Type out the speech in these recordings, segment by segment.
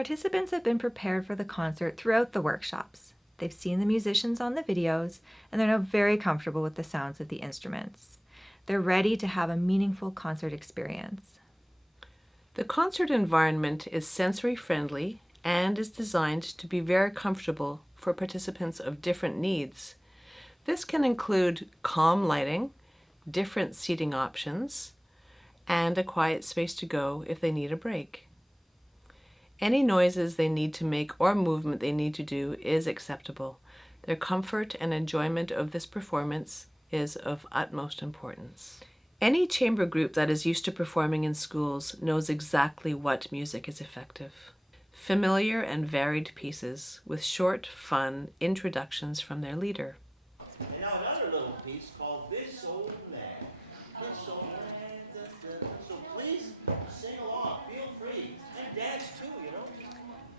Participants have been prepared for the concert throughout the workshops. They've seen the musicians on the videos, and they're now very comfortable with the sounds of the instruments. They're ready to have a meaningful concert experience. The concert environment is sensory friendly and is designed to be very comfortable for participants of different needs. This can include calm lighting, different seating options, and a quiet space to go if they need a break. Any noises they need to make or movement they need to do is acceptable. Their comfort and enjoyment of this performance is of utmost importance. Any chamber group that is used to performing in schools knows exactly what music is effective. Familiar and varied pieces with short, fun introductions from their leader. And now another little piece called This Old Man. This old man. So please sing along, feel free, and dance too, you know.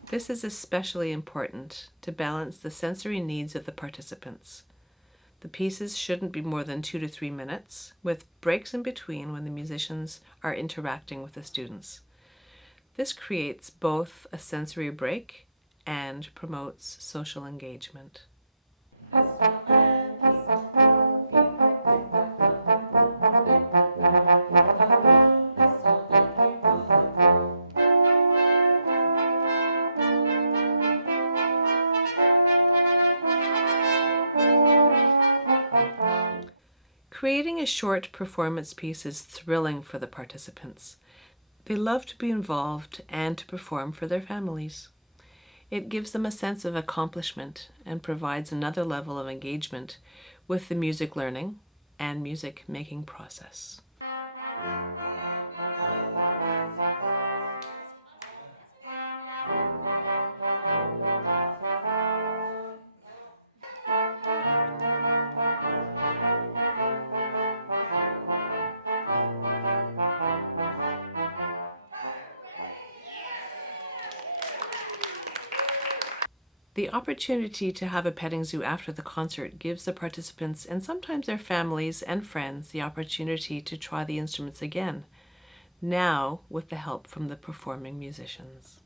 This is especially important to balance the sensory needs of the participants. The pieces shouldn't be more than 2 to 3 minutes, with breaks in between when the musicians are interacting with the students. This creates both a sensory break and promotes social engagement. Creating a short performance piece is thrilling for the participants. They love to be involved and to perform for their families. It gives them a sense of accomplishment and provides another level of engagement with the music learning and music making process. The opportunity to have a petting zoo after the concert gives the participants and sometimes their families and friends the opportunity to try the instruments again, now with the help from the performing musicians.